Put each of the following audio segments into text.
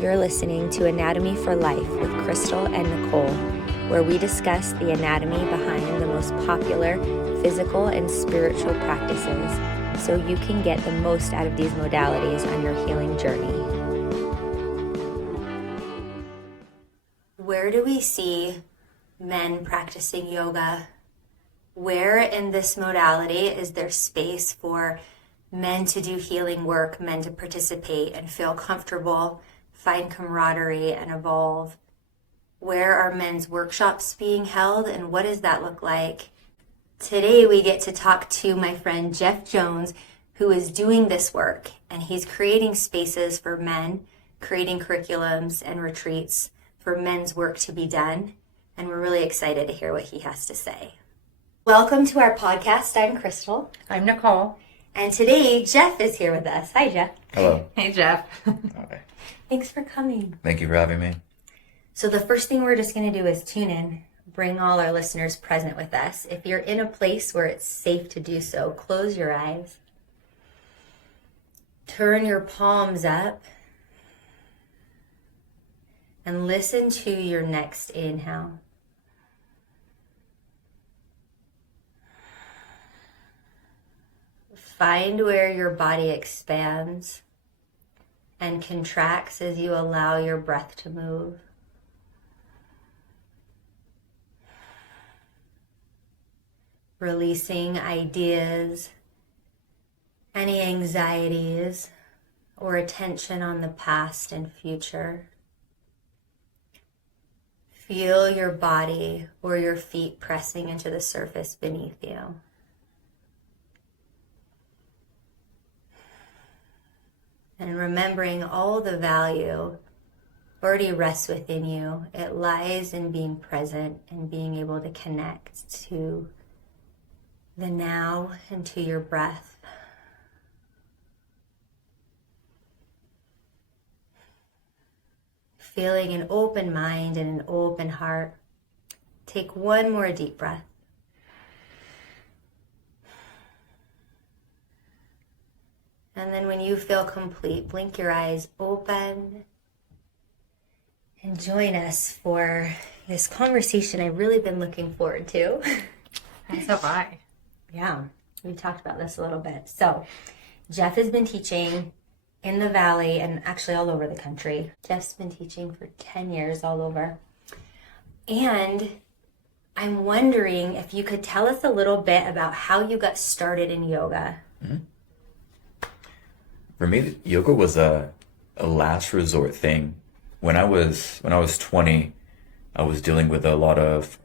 You're listening to Anatomy for Life with Crystal and Nicole, where we discuss the anatomy behind the most popular physical and spiritual practices so you can get the most out of these modalities on your healing journey. Where do we see men practicing yoga? Where in this modality is there space for men to do healing work, men to participate and feel comfortable, find camaraderie, and evolve? Where are men's workshops being held, and what does that look like? Today we get to talk to my friend Jeff Jones, who is doing this work, and he's creating spaces for men, creating curriculums and retreats for men's work to be done, and we're really excited to hear what he has to say. Welcome to our podcast. I'm Crystal. I'm Nicole. And today Jeff is here with us. Hi, Jeff. Hello. Hey, Jeff. Hi. Thanks for coming. Thank you for having me. So the first thing we're just going to do is tune in, bring all our listeners present with us. If you're in a place where it's safe to do so, close your eyes. Turn your palms up and listen to your next inhale. Find where your body expands and contracts as you allow your breath to move. Releasing ideas, any anxieties, or attention on the past and future. Feel your body or your feet pressing into the surface beneath you. And remembering all the value already rests within you. It lies in being present and being able to connect to the now and to your breath. Feeling an open mind and an open heart. Take one more deep breath. And then when you feel complete, blink your eyes open and join us for this conversation I've really been looking forward to. And so have I. Yeah, we talked about this a little bit. So Jeff has been teaching in the Valley and actually all over the country. Jeff's been teaching for 10 years all over. And I'm wondering if you could tell us a little bit about how you got started in yoga. Mm-hmm. For me, yoga was a last resort thing. When I was 20, I was dealing with a lot of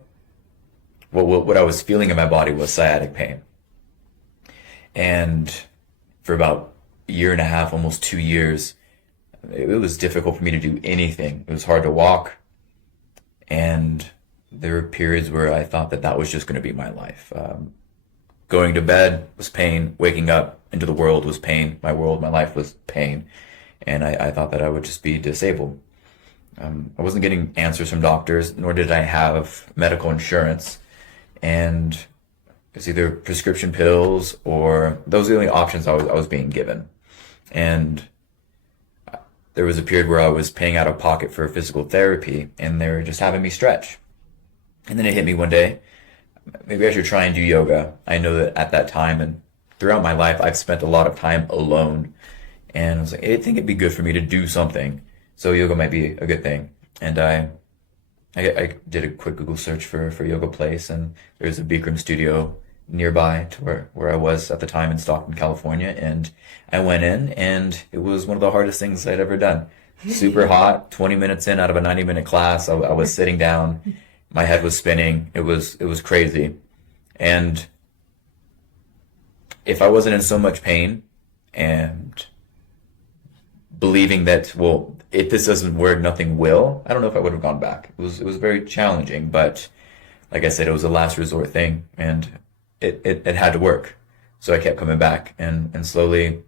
what I was feeling in my body was sciatic pain. And for about a year and a half, almost 2 years, it was difficult for me to do anything. It was hard to walk. And there were periods where I thought that was just going to be my life. Going to bed was pain. Waking up into the world was pain. My life was pain. And I thought that I would just be disabled. I wasn't getting answers from doctors, nor did I have medical insurance. And it's either prescription pills or those were the only options I was being given. And there was a period where I was paying out of pocket for physical therapy, and they were just having me stretch. And then it hit me one day, maybe I should try and do yoga. I know that at that time and throughout my life, I've spent a lot of time alone. And I was like, I think it'd be good for me to do something. So yoga might be a good thing. And I did a quick Google search for yoga place, and there's a Bikram studio nearby to where I was at the time in Stockton, California. And I went in, and it was one of the hardest things I'd ever done. Super hot, 20 minutes in out of a 90-minute class. I was sitting down. My head was spinning. It was crazy. And if I wasn't in so much pain and believing that, well, if this doesn't work, nothing will, I don't know if I would have gone back. It was very challenging, but like I said, it was a last resort thing, and it had to work. So I kept coming back, and slowly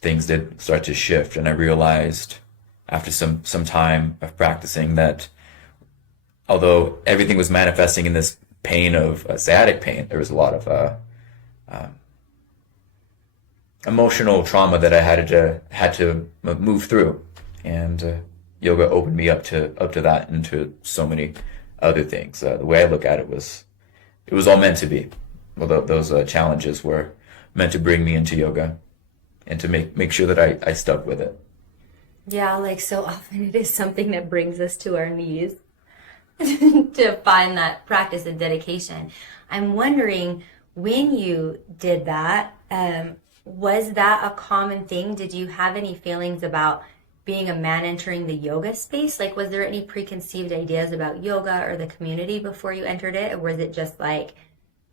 things did start to shift, and I realized after some time of practicing that although everything was manifesting in this pain of sciatic pain, there was a lot of emotional trauma that I had to move through. and yoga opened me up to that and to so many other things. The way I look at it was all meant to be. Well, those challenges were meant to bring me into yoga and to make sure that I stuck with it. Yeah, like so often it is something that brings us to our knees to find that practice and dedication. I'm wondering, when you did that, was that a common thing? Did you have any feelings about being a man entering the yoga space? Like, was there any preconceived ideas about yoga or the community before you entered it? Or was it just like,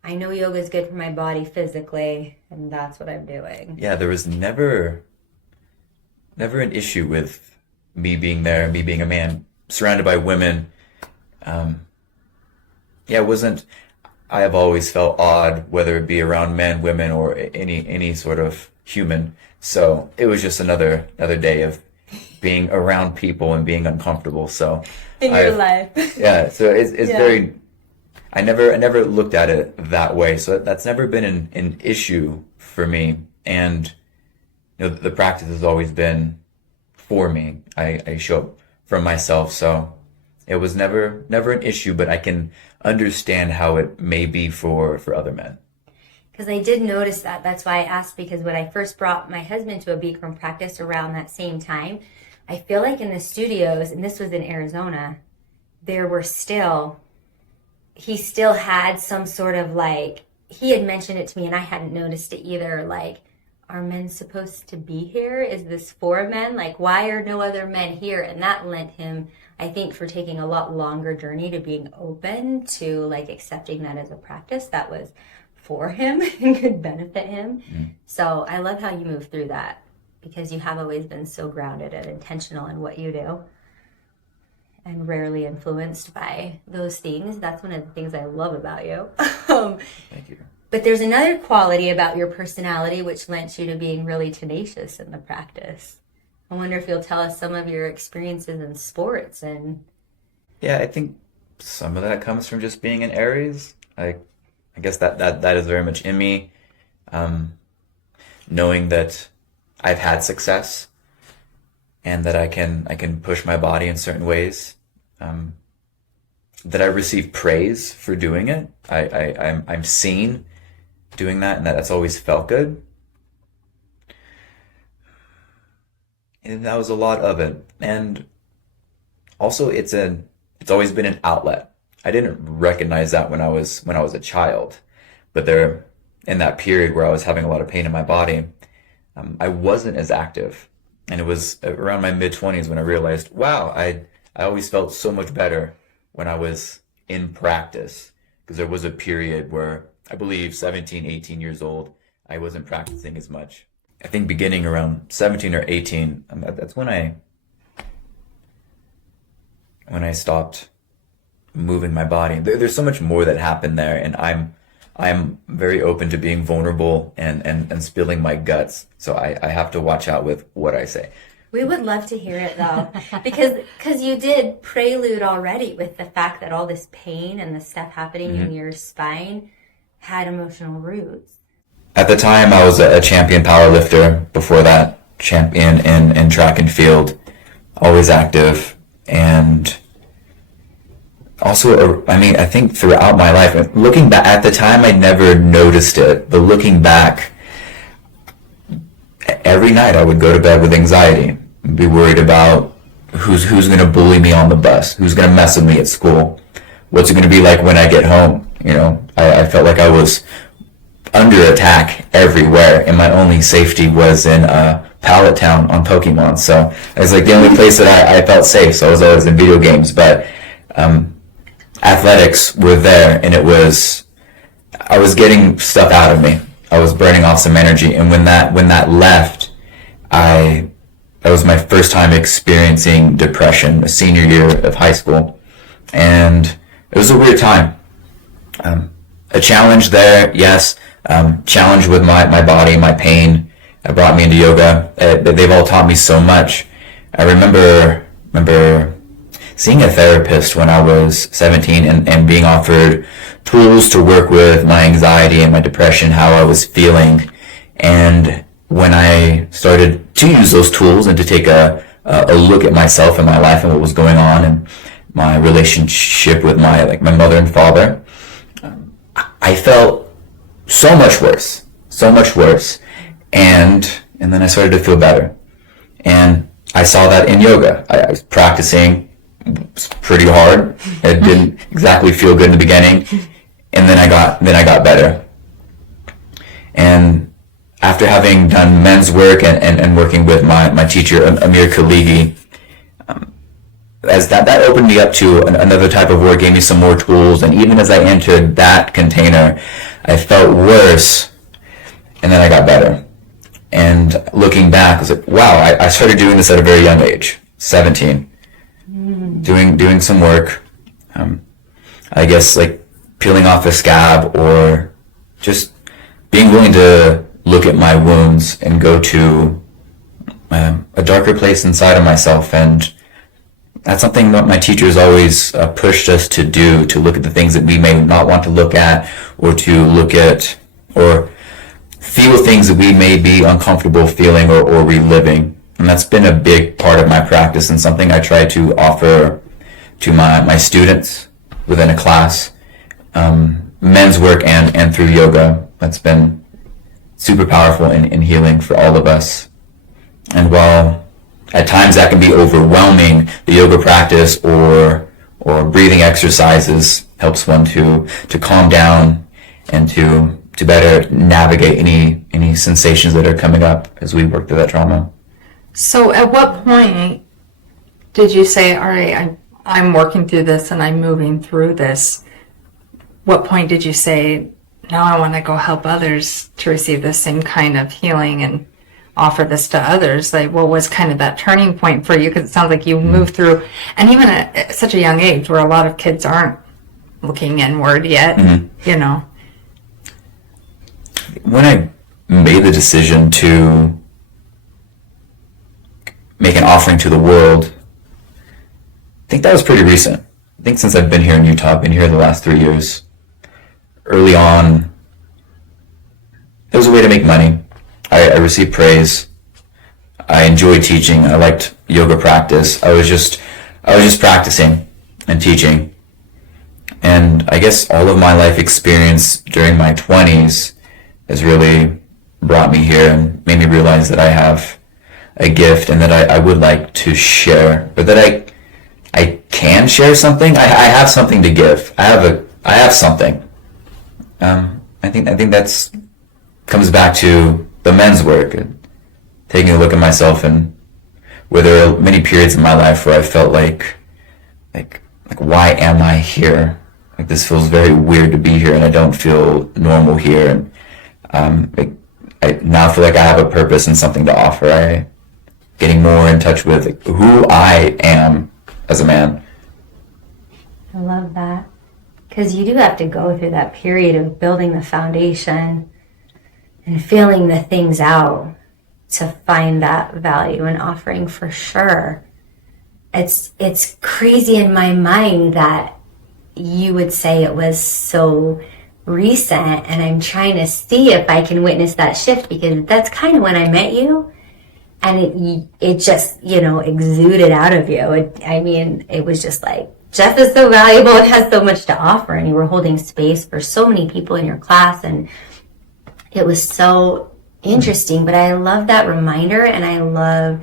I know yoga is good for my body physically, and that's what I'm doing? Yeah, there was never an issue with me being there, me being a man surrounded by women. Yeah, it wasn't. I have always felt odd, whether it be around men, women, or any sort of human. So it was just another day of being around people and being uncomfortable. So In your life. yeah, so it's Yeah. very. I never looked at it that way. So that's never been an issue for me. And the practice has always been for me. I show up from myself. So it was never an issue, but I can understand how it may be for other men. Because I did notice that. That's why I asked, because when I first brought my husband to a Bikram practice around that same time, I feel like in the studios, and this was in Arizona, he still had some sort of like, he had mentioned it to me and I hadn't noticed it either, like, are men supposed to be here? Is this for men? Like, why are no other men here? And that lent him, I think, for taking a lot longer journey to being open to like accepting that as a practice that was for him and could benefit him. So I love how you move through that, because you have always been so grounded and intentional in what you do and rarely influenced by those things. That's one of the things I love about you. Thank you. But there's another quality about your personality which lent you to being really tenacious in the practice. I wonder if you'll tell us some of your experiences in sports. And Yeah, I think some of that comes from just being an Aries. I guess that is very much in me. Knowing that I've had success and that I can push my body in certain ways. That I receive praise for doing it. I'm seen doing that, and that's always felt good. And that was a lot of it. And also it's always been an outlet. I didn't recognize that when I was a child, but there, in that period where I was having a lot of pain in my body, I wasn't as active. And it was around my mid-20s when I realized, wow, I always felt so much better when I was in practice, because there was a period where I believe 17, 18 years old, I wasn't practicing as much. I think beginning around 17 or 18, that's when I stopped moving my body. There's so much more that happened there, and I'm very open to being vulnerable and spilling my guts. So I have to watch out with what I say. we would love to hear it though, because you did prelude already with the fact that all this pain and the stuff happening in your spine had emotional roots. At the time, I was a champion powerlifter. Before that, champion in track and field, always active. And also, I think throughout my life, looking back, at the time, I never noticed it. But looking back, every night I would go to bed with anxiety, be worried about who's going to bully me on the bus, who's going to mess with me at school, what's it going to be like when I get home. I felt like I was under attack everywhere, and my only safety was in Pallet Town on Pokemon. So it was like the only place that I felt safe. So I was always in video games, but athletics were there, and I was getting stuff out of me. I was burning off some energy, and when that left, that was my first time experiencing depression, a senior year of high school, and it was a weird time. A challenge there, yes. Challenge with my body, my pain. It brought me into yoga. They've all taught me so much. I remember seeing a therapist when I was 17 and being offered tools to work with my anxiety and my depression, how I was feeling. And when I started to use those tools and to take a a look at myself and my life and what was going on and my relationship with my mother and father, I felt so much worse, and then I started to feel better, and I saw that in yoga. I was practicing pretty hard. It didn't exactly feel good in the beginning, and then I got better. And after having done men's work and working with my teacher Amir Khaligi, as that opened me up to another type of work, gave me some more tools, and even as I entered that container, I felt worse, and then I got better. And looking back, I was like, wow, I started doing this at a very young age, 17, doing some work, I guess like peeling off a scab, or just being willing to look at my wounds and go to a darker place inside of myself. And that's something that my teachers always pushed us to do, to look at the things that we may not want to look at, or to look at or feel things that we may be uncomfortable feeling or reliving. And that's been a big part of my practice, and something I try to offer to my students within a class, men's work and through yoga. That's been super powerful in healing for all of us. And while at times that can be overwhelming, the yoga practice or breathing exercises helps one to calm down and to better navigate any sensations that are coming up as we work through that trauma. So at what point did you say, all right, I'm working through this and I'm moving through this? What point did you say, now I want to go help others to receive the same kind of healing and offer this to others? Like, what was kind of that turning point for you? Because it sounds like you moved through, and even at such a young age where a lot of kids aren't looking inward yet, you know. When I made the decision to make an offering to the world, I think that was pretty recent. I think since I've been here in Utah, I've been here the last 3 years. Early on, it was a way to make money. I received praise. I enjoyed teaching. I liked yoga practice. I was just practicing and teaching. And I guess all of my life experience during my 20s has really brought me here and made me realize that I have a gift and that I would like to share, but that I can share something. I have something to give. I have something. I think that's comes back to the men's work, and taking a look at myself, and where there are many periods in my life where I felt like why am I here? Like, this feels very weird to be here, and I don't feel normal here. And I now feel like I have a purpose and something to offer. Getting more in touch with who I am as a man. I love that. Because you do have to go through that period of building the foundation and feeling the things out to find that value and offering, for sure. It's crazy in my mind that you would say it was so recent, and I'm trying to see if I can witness that shift, because that's kind of when I met you, and it just, exuded out of you. It was just like, Jeff is so valuable and has so much to offer, and you were holding space for so many people in your class, and it was so interesting. But I love that reminder, and I love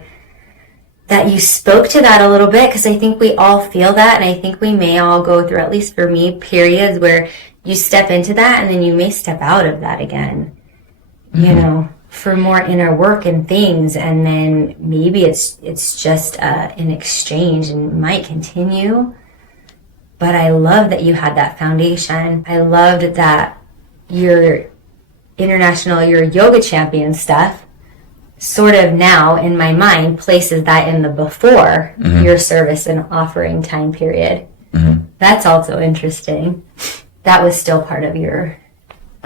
that you spoke to that a little bit, because I think we all feel that, and I think we may all go through, at least for me, periods where you step into that and then you may step out of that again, for more inner work and things, and then maybe it's just an exchange and might continue. But I love that you had that foundation. I loved that your yoga champion stuff sort of now in my mind places that in the before your service and offering time period. That's also interesting. That was still part of your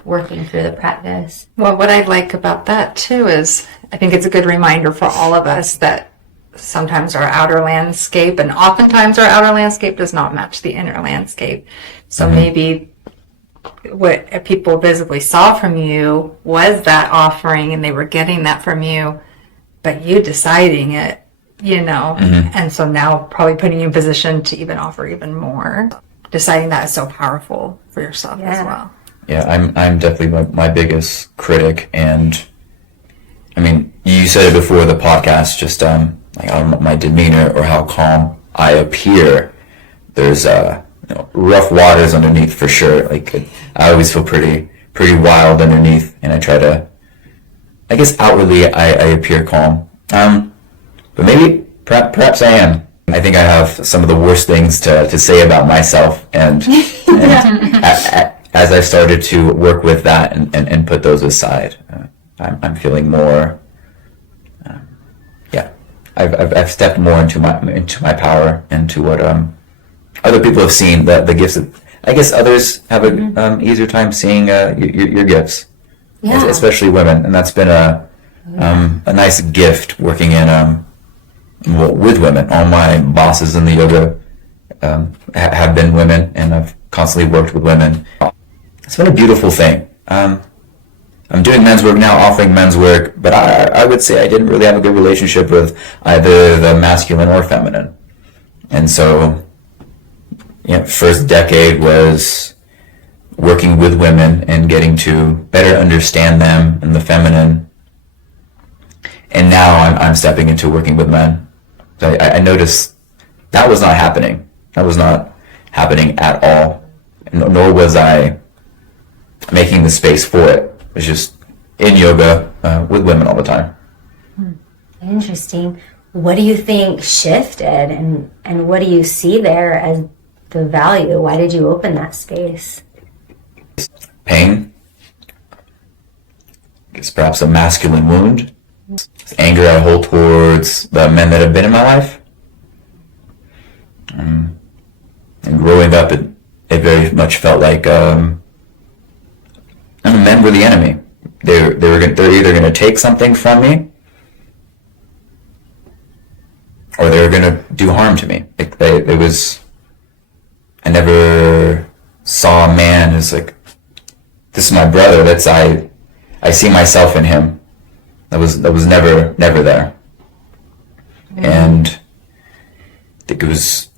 working through the practice. Well, what I like about that too is I think it's a good reminder for all of us that sometimes our outer landscape, and oftentimes our outer landscape, does not match the inner landscape. So maybe what people visibly saw from you was that offering, and they were getting that from you, but you deciding it you know, and so now probably putting you in position to even offer even more, deciding that is so powerful for yourself as well. Yeah, I'm definitely my biggest critic, and I mean, you said it before the podcast, just like I don't know, my demeanor or how calm I appear. There's rough waters underneath for sure. Like I always feel pretty wild underneath, and I try to, I guess outwardly I appear calm. But maybe perhaps I am. I think I have some of the worst things to say about myself, and as I started to work with that and put those aside, I'm feeling more. I've stepped more into my power, into what other people have seen, the gifts that I guess others have an easier time seeing your gifts, especially women, and that's been a nice gift working in with women. All my bosses in the yoga have been women, and I've constantly worked with women. It's been a beautiful thing. I'm doing men's work now, offering men's work, but I would say I didn't really have a good relationship with either the masculine or feminine. And so, first decade was working with women and getting to better understand them and the feminine. And now I'm stepping into working with men. So I noticed that was not happening. That was not happening at all. Nor was I making the space for it. It was just in yoga with women all the time. Interesting. What do you think shifted, and what do you see there as the value? Why did you open that space? Pain. I guess perhaps a masculine wound. Anger I hold towards the men that have been in my life. And growing up, it very much felt like men were the enemy. They're either going to take something from me, or they're going to do harm to me. I never saw a man as like, this is my brother. I see myself in him. That was never there. And I think it was,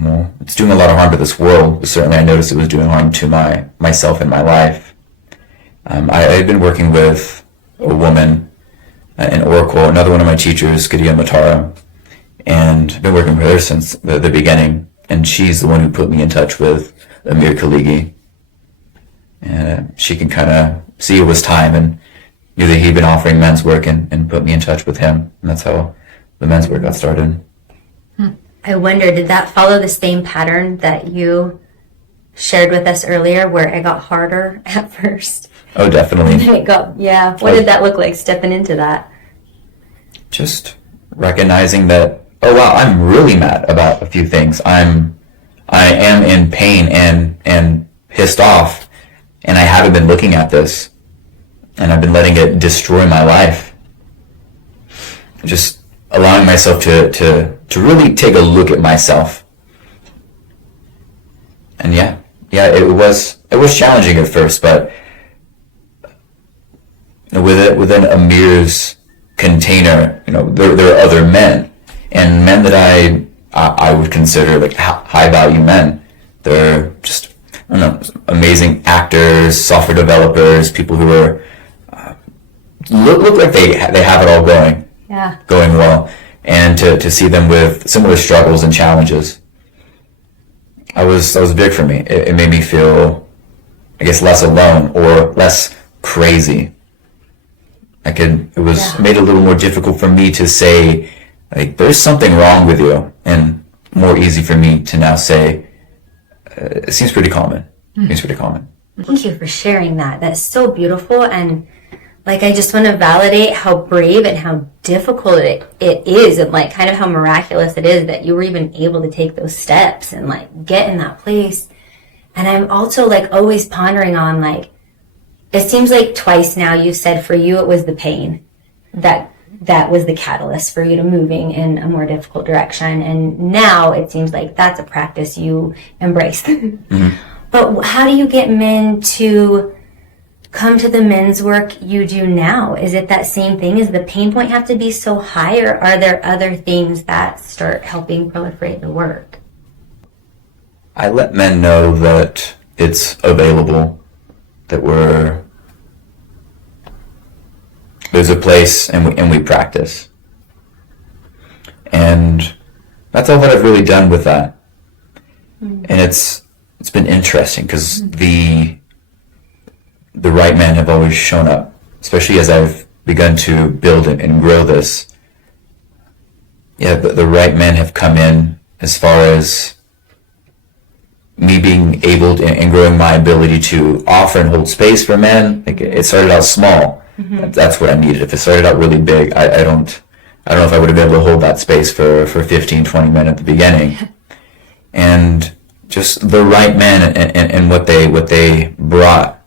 well, it's doing a lot of harm to this world, but certainly I noticed it was doing harm to myself in my life. I had been working with a woman in Oracle, another one of my teachers, Gadiya Matara, and I've been working with her since the beginning, and she's the one who put me in touch with Amir Khaligi. And she can kind of see it was time, and knew that he'd been offering men's work and put me in touch with him, and that's how the men's work got started. I wonder, did that follow the same pattern that you shared with us earlier, where it got harder at first? Oh, definitely. What did that look like, stepping into that? Just recognizing that, oh wow, I'm really mad about a few things. I am in pain and pissed off, and I haven't been looking at this, and I've been letting it destroy my life. Just allowing myself to really take a look at myself. And it was challenging at first, but within Amir's container, there are other men, and men that I would consider like high value men. They're just, I don't know, amazing actors, software developers, people who are look like they have it all going well, and to see them with similar struggles and challenges, that was big for me. It made me feel, I guess, less alone or less crazy. It made it a little more difficult for me to say, like, there's something wrong with you, and more easy for me to now say, it seems pretty common. Seems pretty common. Thank you for sharing that. That's so beautiful, and like, I just want to validate how brave and how difficult it is, and like kind of how miraculous it is that you were even able to take those steps and like get in that place. And I'm also like always pondering on, like, it seems like twice now you've said for you it was the pain that was the catalyst for you to moving in a more difficult direction, and now it seems like that's a practice you embrace. But how do you get men to come to the men's work you do now? Is it that same thing? Is the pain point have to be so high, or are there other things that start helping proliferate the work? I let men know that it's available, that there's a place, and we practice. And that's all that I've really done with that. And it's been interesting because the right men have always shown up, especially as I've begun to build and grow this. Yeah, the right men have come in as far as me being able to, and growing my ability to offer and hold space for men. Like, it started out small. That's what I needed. If it started out really big, I don't know if I would have been able to hold that space for 15, 20 men at the beginning. And just the right men and what they brought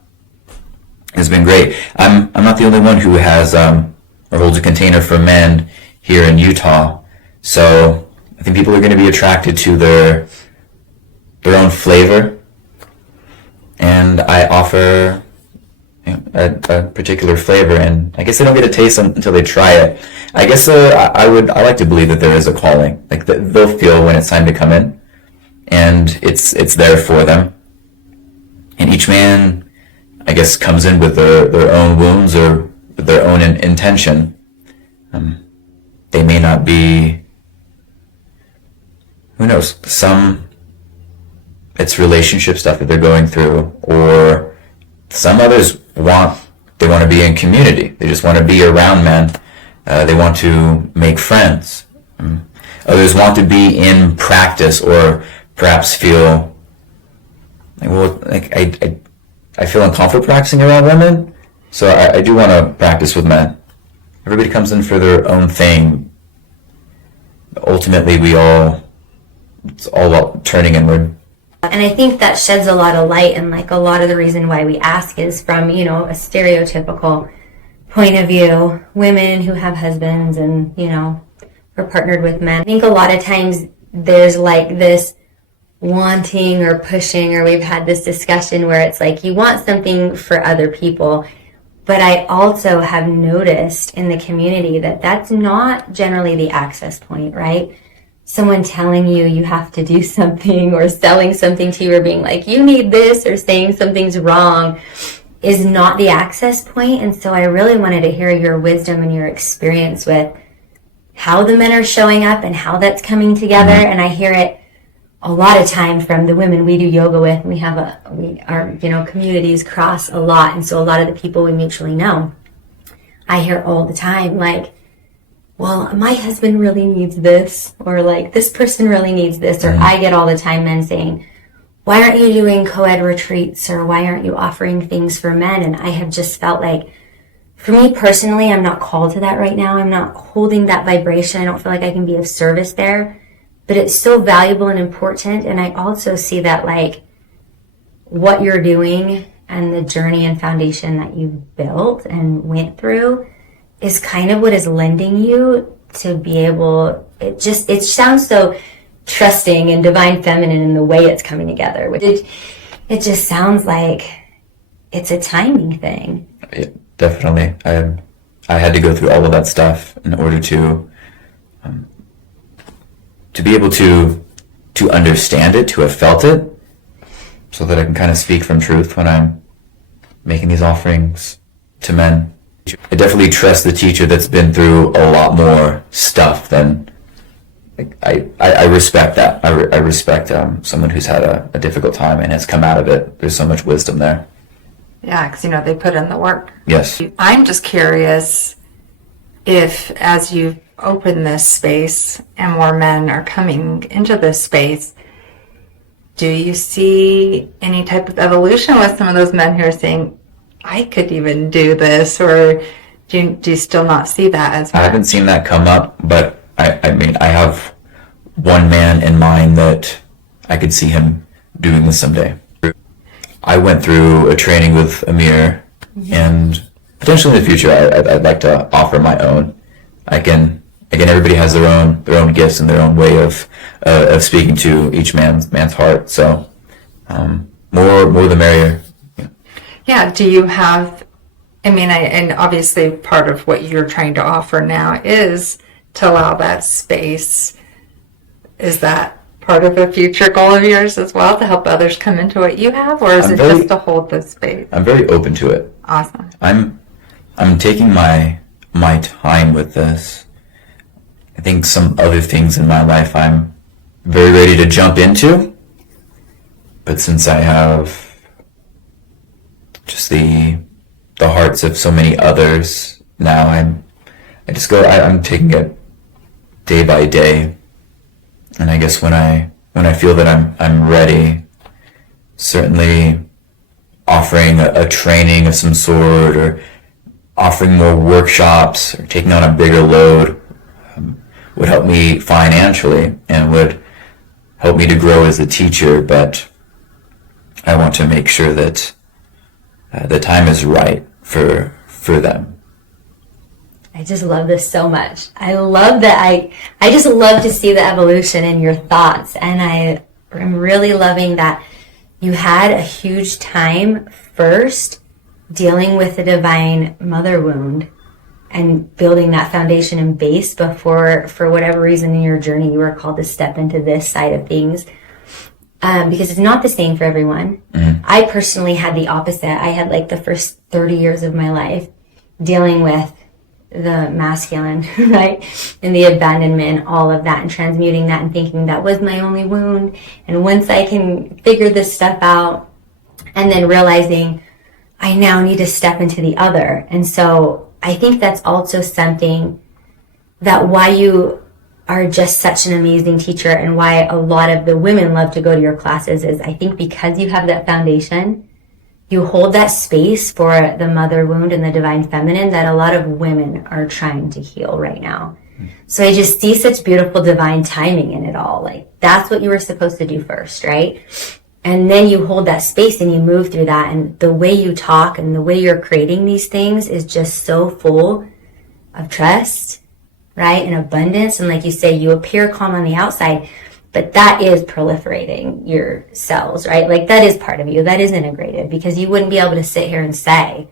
has been great. I'm not the only one who has or holds a container for men here in Utah. So I think people are going to be attracted to their own flavor, and I offer a particular flavor, and I guess they don't get a taste until they try it. I guess I like to believe that there is a calling, like they'll feel when it's time to come in, and it's there for them. And each man, I guess, comes in with their own wounds or with their own intention. They may not be, who knows, some it's relationship stuff that they're going through, or some others want to be in community. They just want to be around men. They want to make friends. Others want to be in practice, or perhaps feel like, I feel uncomfortable practicing around women, so I do want to practice with men. Everybody comes in for their own thing. Ultimately, it's all about turning inward. And I think that sheds a lot of light, and like a lot of the reason why we ask is from, a stereotypical point of view, women who have husbands and, are partnered with men. I think a lot of times there's like this wanting or pushing, or we've had this discussion where it's like you want something for other people. But I also have noticed in the community that that's not generally the access point, right? Someone telling you have to do something, or selling something to you, or being like, you need this, or saying something's wrong, is not the access point. And so I really wanted to hear your wisdom and your experience with how the men are showing up and how that's coming together. And I hear it a lot of time from the women we do yoga with. And our communities cross a lot. And so a lot of the people we mutually know, I hear all the time, like, well, my husband really needs this, or like this person really needs this, or I get all the time men saying, why aren't you doing co-ed retreats, or why aren't you offering things for men? And I have just felt like, for me personally, I'm not called to that right now. I'm not holding that vibration. I don't feel like I can be of service there, but it's so valuable and important. And I also see that like what you're doing and the journey and foundation that you've built and went through is kind of what is lending you to be able, it sounds so trusting and divine feminine in the way it's coming together. It just sounds like it's a timing thing. Yeah, definitely. I had to go through all of that stuff in order to be able to understand it, to have felt it, so that I can kind of speak from truth when I'm making these offerings to men. I definitely trust the teacher that's been through a lot more stuff than, I respect that. I respect someone who's had a difficult time and has come out of it. There's so much wisdom there. Yeah, because, they put in the work. Yes. I'm just curious if, as you open this space and more men are coming into this space, do you see any type of evolution with some of those men who are saying, I could even do this, or do you still not see that as much? I haven't seen that come up, but I have one man in mind that I could see him doing this someday. I went through a training with Amir, and potentially in the future, I'd like to offer my own. Again, everybody has their own gifts and their own way of speaking to each man's heart. So, more the merrier. Yeah, do you have, and obviously part of what you're trying to offer now is to allow that space. Is that part of a future goal of yours as well, to help others come into what you have, or is it just to hold the space? I'm very open to it. Awesome. I'm taking my time with this. I think some other things in my life I'm very ready to jump into, but since I have just the hearts of so many others now, I'm taking it day by day, and I guess when I feel that I'm ready, certainly offering a training of some sort, or offering more workshops, or taking on a bigger load would help me financially and would help me to grow as a teacher. But I want to make sure that the time is right for them. I just love this so much. I love that. I just love to see the evolution in your thoughts, and I am really loving that you had a huge time first dealing with the divine mother wound and building that foundation and base before, for whatever reason in your journey, you were called to step into this side of things. Because it's not the same for everyone. Mm-hmm. I personally had the opposite. I had like the first 30 years of my life dealing with the masculine, right? And the abandonment, all of that, and transmuting that and thinking that was my only wound. And once I can figure this stuff out, and then realizing I now need to step into the other. And so I think that's also something that why you are just such an amazing teacher, and why a lot of the women love to go to your classes is, I think, because you have that foundation, you hold that space for the mother wound and the divine feminine that a lot of women are trying to heal right now. So I just see such beautiful divine timing in it all. Like, that's what you were supposed to do first, right? And then you hold that space and you move through that. And the way you talk and the way you're creating these things is just so full of trust, right? And abundance. And like you say, you appear calm on the outside, but that is proliferating your cells, right? Like, that is part of you. That is integrated, because you wouldn't be able to sit here and say,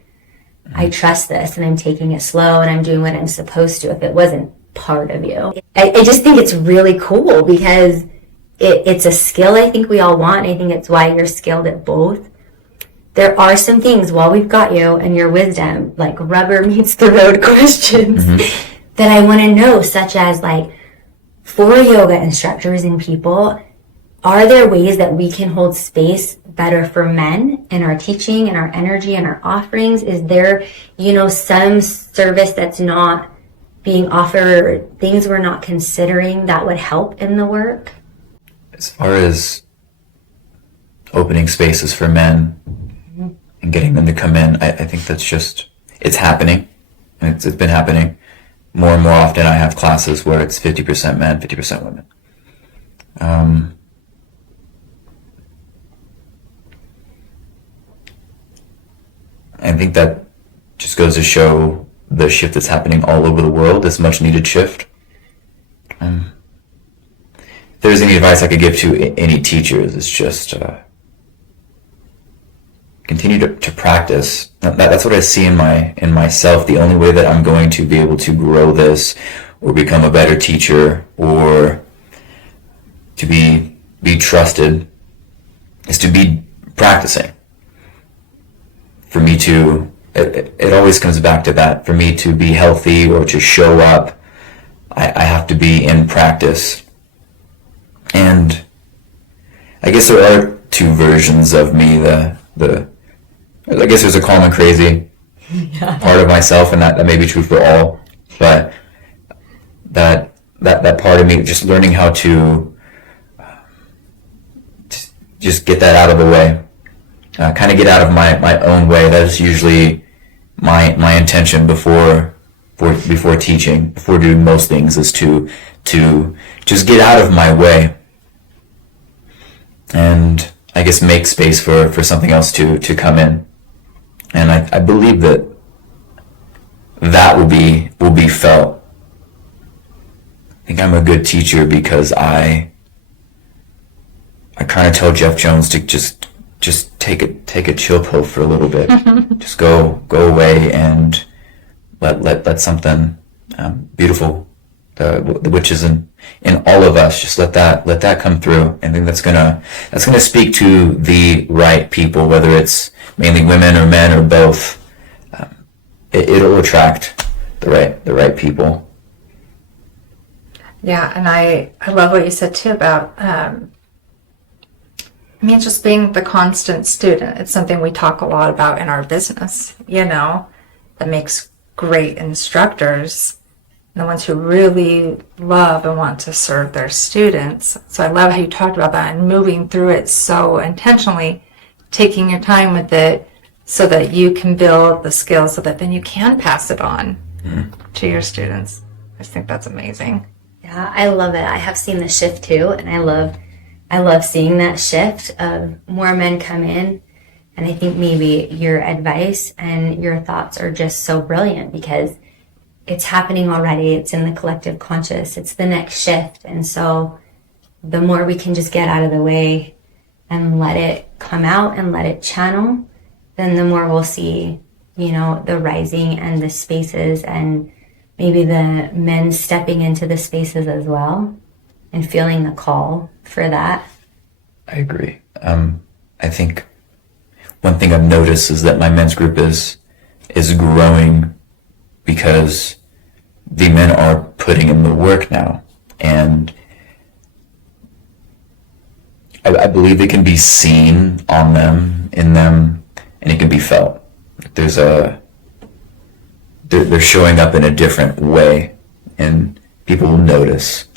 I trust this and I'm taking it slow and I'm doing what I'm supposed to, if it wasn't part of you. I just think it's really cool, because it's a skill I think we all want. I think it's why you're skilled at both. There are some things, while we've got you and your wisdom, like rubber meets the road questions, that I want to know, such as, like, for yoga instructors and people, are there ways that we can hold space better for men in our teaching and our energy and our offerings? Is there, some service that's not being offered, things we're not considering that would help in the work? As far as opening spaces for men and getting them to come in, I think that's just, it's happening. It's been happening. More and more often I have classes where it's 50% men, 50% women. I think that just goes to show the shift that's happening all over the world, this much needed shift. If there's any advice I could give to any teachers, it's just continue to practice. That's what I see in myself. The only way that I'm going to be able to grow this, or become a better teacher, or to be trusted, is to be practicing. For me to, it always comes back to that. For me to be healthy or to show up, I have to be in practice. And I guess there are two versions of me. I guess there's a calm and crazy part of myself, and that may be true for all. But that part of me, just learning how to just get that out of the way, kind of get out of my own way. That is usually my intention before teaching, before doing most things, is to just get out of my way, and I guess make space for something else to come in. And I believe that will be felt. I think I'm a good teacher because I kind of tell Jeff Jones to just just take a chill pill for a little bit. Just go away and let something beautiful, which is in all of us, just let that come through. I think that's gonna speak to the right people, whether it's mainly women or men or both. It'll attract the right people. Yeah, and I love what you said too about just being the constant student. It's something we talk a lot about in our business, that makes great instructors, the ones who really love and want to serve their students. So I love how you talked about that and moving through it so intentionally, taking your time with it so that you can build the skills so that then you can pass it on to your students. I just think that's amazing. Yeah, I love it. I have seen the shift too, and I love seeing that shift of more men come in. And I think maybe your advice and your thoughts are just so brilliant because it's happening already. It's in the collective conscious. It's the next shift. And so the more we can just get out of the way and let it come out and let it channel, then the more we'll see, the rising and the spaces and maybe the men stepping into the spaces as well and feeling the call for that. I agree. I think one thing I've noticed is that my men's group is growing because the men are putting in the work now, and I believe it can be seen on them, in them, and it can be felt. They're showing up in a different way, and people will notice,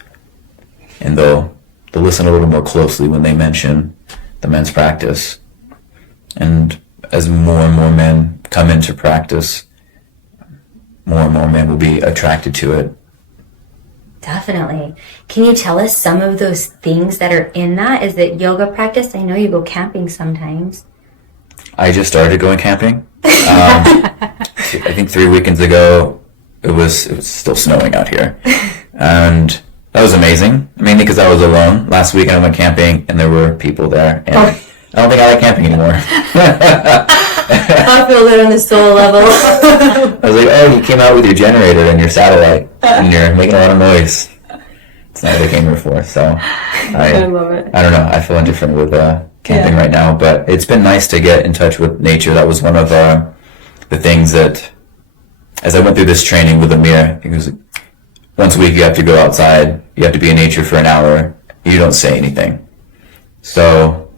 and they'll listen a little more closely when they mention the men's practice. And as more and more men come into practice, more and more men will be attracted to it. Definitely. Can you tell us some of those things that are in that? Is it yoga practice? I know you go camping sometimes. I just started going camping. I think 3 weekends ago, it was still snowing out here. And that was amazing, mainly because I was alone. Last weekend I went camping and there were people there. And I don't think I like camping anymore. I feel that on the soul level. I was like, oh, you came out with your generator and your satellite and you're making a lot of noise. It's not what I came here for. So I love it. I don't know. I feel indifferent with camping right now, but it's been nice to get in touch with nature. That was one of the things that, as I went through this training with Amir, it was once a week you have to go outside, you have to be in nature for an hour, you don't say anything. So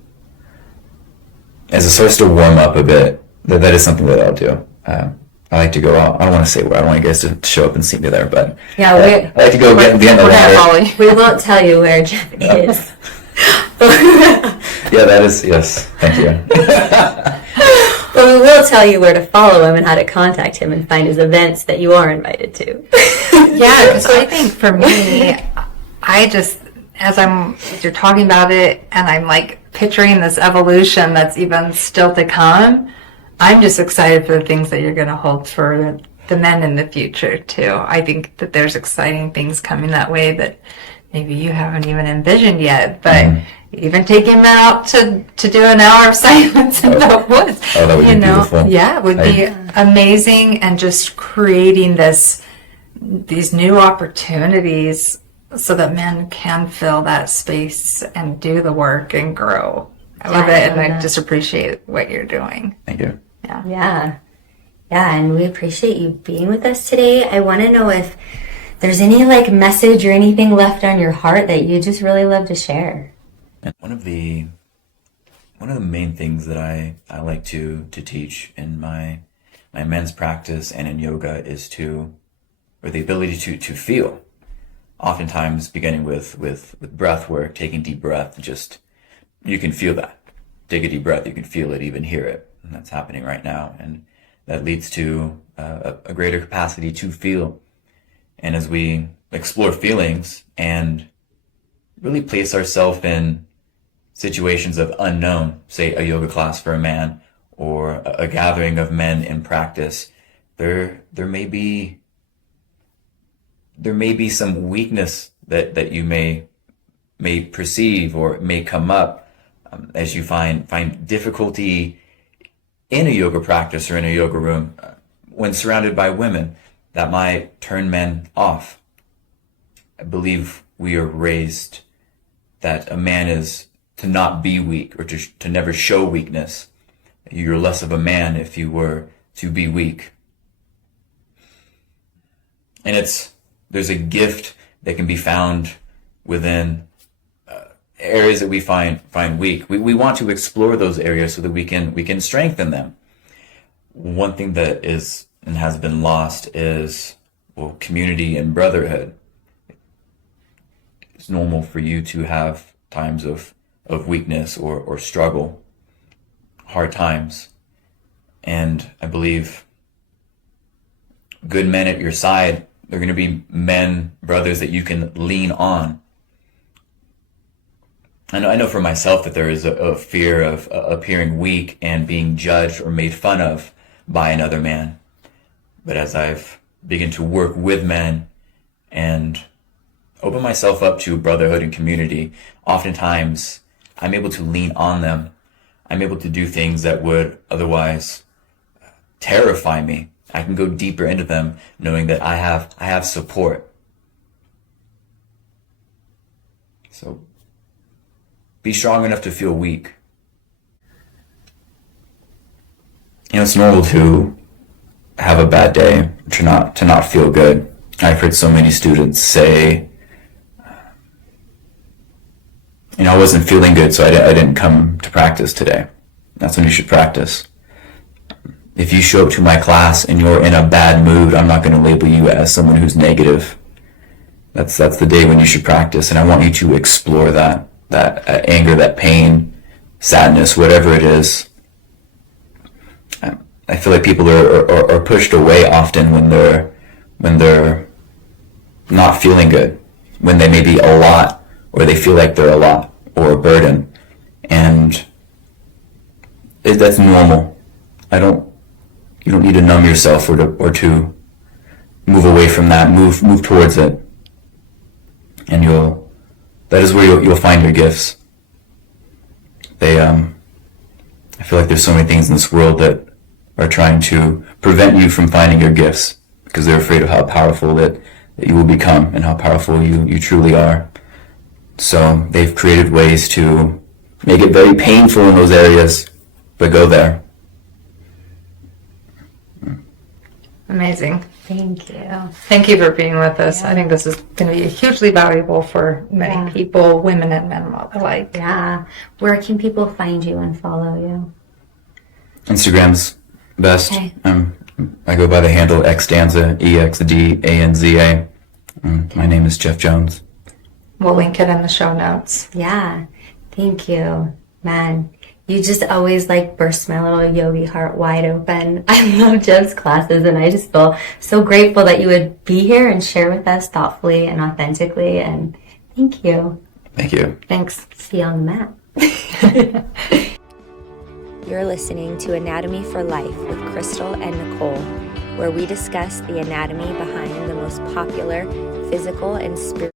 as it starts to warm up a bit, that is something that I'll do. I like to go out. I don't want to say where. I don't want you guys to show up and see me there, but yeah, I like to go get in the water. We won't tell you where Jeff is. Yeah, that is, yes. Thank you. But we will tell you where to follow him and how to contact him and find his events that you are invited to. Yeah, because I think for me, I just, as you're talking about it, and I'm like picturing this evolution that's even still to come, I'm just excited for the things that you're going to hold for the men in the future too. I think that there's exciting things coming that way that maybe you haven't even envisioned yet, but even taking men out to do an hour of silence in the woods, that would be beautiful. Yeah, it would be amazing, and just creating these new opportunities so that men can fill that space and do the work and grow. I love it, and I just appreciate what you're doing. Thank you. Yeah, and we appreciate you being with us today. I want to know if there's any message or anything left on your heart that you just really love to share. One of the main things that I like to teach in my men's practice and in yoga is the ability to feel. Oftentimes beginning with breath work, taking deep breath, just you can feel that. Take a deep breath, you can feel it, even hear it. And that's happening right now. And that leads to a greater capacity to feel. And as we explore feelings and really place ourselves in situations of unknown, say a yoga class for a man or a gathering of men in practice, there may be some weakness that you may perceive or may come up. as you find difficulty in a yoga practice or in a yoga room, when surrounded by women, that might turn men off. I believe we are raised that a man is to not be weak, or to never show weakness. You're less of a man if you were to be weak. And there's a gift that can be found within areas that we find weak. We want to explore those areas so that we can strengthen them. One thing that is and has been lost is, well, community and brotherhood. It's normal for you to have times of weakness or struggle, hard times. And I believe good men at your side, they're going to be men, brothers that you can lean on. I know for myself that there is a fear of appearing weak and being judged or made fun of by another man. But as I've begun to work with men and open myself up to brotherhood and community, oftentimes I'm able to lean on them. I'm able to do things that would otherwise terrify me. I can go deeper into them knowing that I have support. So be strong enough to feel weak. It's normal to have a bad day, to not feel good. I've heard so many students say, I wasn't feeling good, so I didn't come to practice today. That's when you should practice. If you show up to my class and you're in a bad mood, I'm not going to label you as someone who's negative. That's the day when you should practice, and I want you to explore that anger, that pain, sadness, whatever it is. I feel like people are pushed away often when they're not feeling good, when they may be a lot, or they feel like they're a lot or a burden, and that's normal. You don't need to numb yourself or to move away from that. Move towards it, and that is where you'll find your gifts. I feel like there's so many things in this world that are trying to prevent you from finding your gifts because they're afraid of how powerful that you will become and how powerful you truly are. So they've created ways to make it very painful in those areas, but go there. Amazing. Thank you. Thank you for being with us. Yeah. I think this is going to be hugely valuable for many people, women and men alike. Yeah. Where can people find you and follow you? Instagram's best. Okay. I go by the handle Xdanza, EXDANZA. My name is Jeff Jones. We'll link it in the show notes. Yeah. Thank you. Man, you just always burst my little yogi heart wide open. I love Jeff's classes, and I just feel so grateful that you would be here and share with us thoughtfully and authentically. And thank you. Thank you. Thanks. See you on the mat. You're listening to Anatomy for Life with Crystal and Nicole, where we discuss the anatomy behind the most popular physical and spiritual